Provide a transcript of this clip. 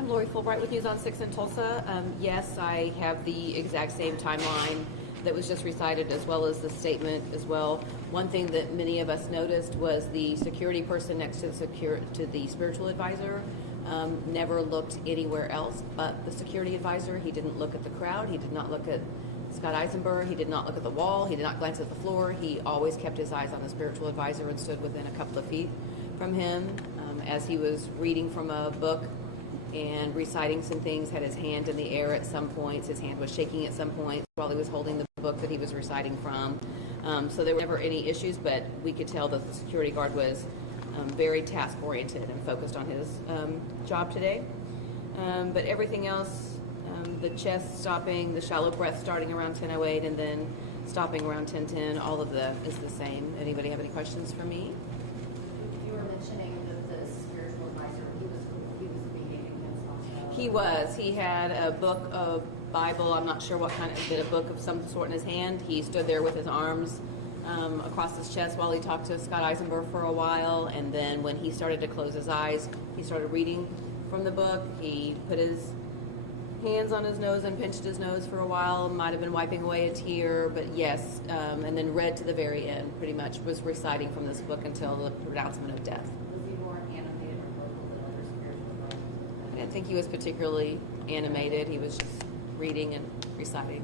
I'm Lori Fullbright with News on 6 in Tulsa. Yes, I have the exact same timeline that was just recited, as well as the statement as well. One thing that many of us noticed was the security person next to the spiritual advisor never looked anywhere else but the security advisor. He didn't look at the crowd. He did not look at Scott Eizember. He did not look at the wall. He did not glance at the floor. He always kept his eyes on the spiritual advisor and stood within a couple of feet from him as he was reading from a book and reciting some things, had his hand in the air at some points. His hand was shaking at some points while he was holding the book that he was reciting from. So there were never any issues, but we could tell that the security guard was very task-oriented and focused on his job today. But everything else, the chest stopping, the shallow breath starting around 10:08 and then stopping around 10:10, all of that is the same. Anybody have any questions for me? You were mentioning that the spiritual advisor, he was reading against also. He was. He had a book, a Bible, I'm not sure what kind of, but a book of some sort in his hand. He stood there with his arms across his chest while he talked to Scott Eizember for a while, and then when he started to close his eyes, he started reading from the book. He put his hands on his nose and pinched his nose for a while, might have been wiping away a tear, but yes, and then read to the very end, pretty much was reciting from this book until the pronouncement of death. Was he more animated or vocal than other spiritual advisors? I didn't think he was particularly animated. He was just reading and reciting.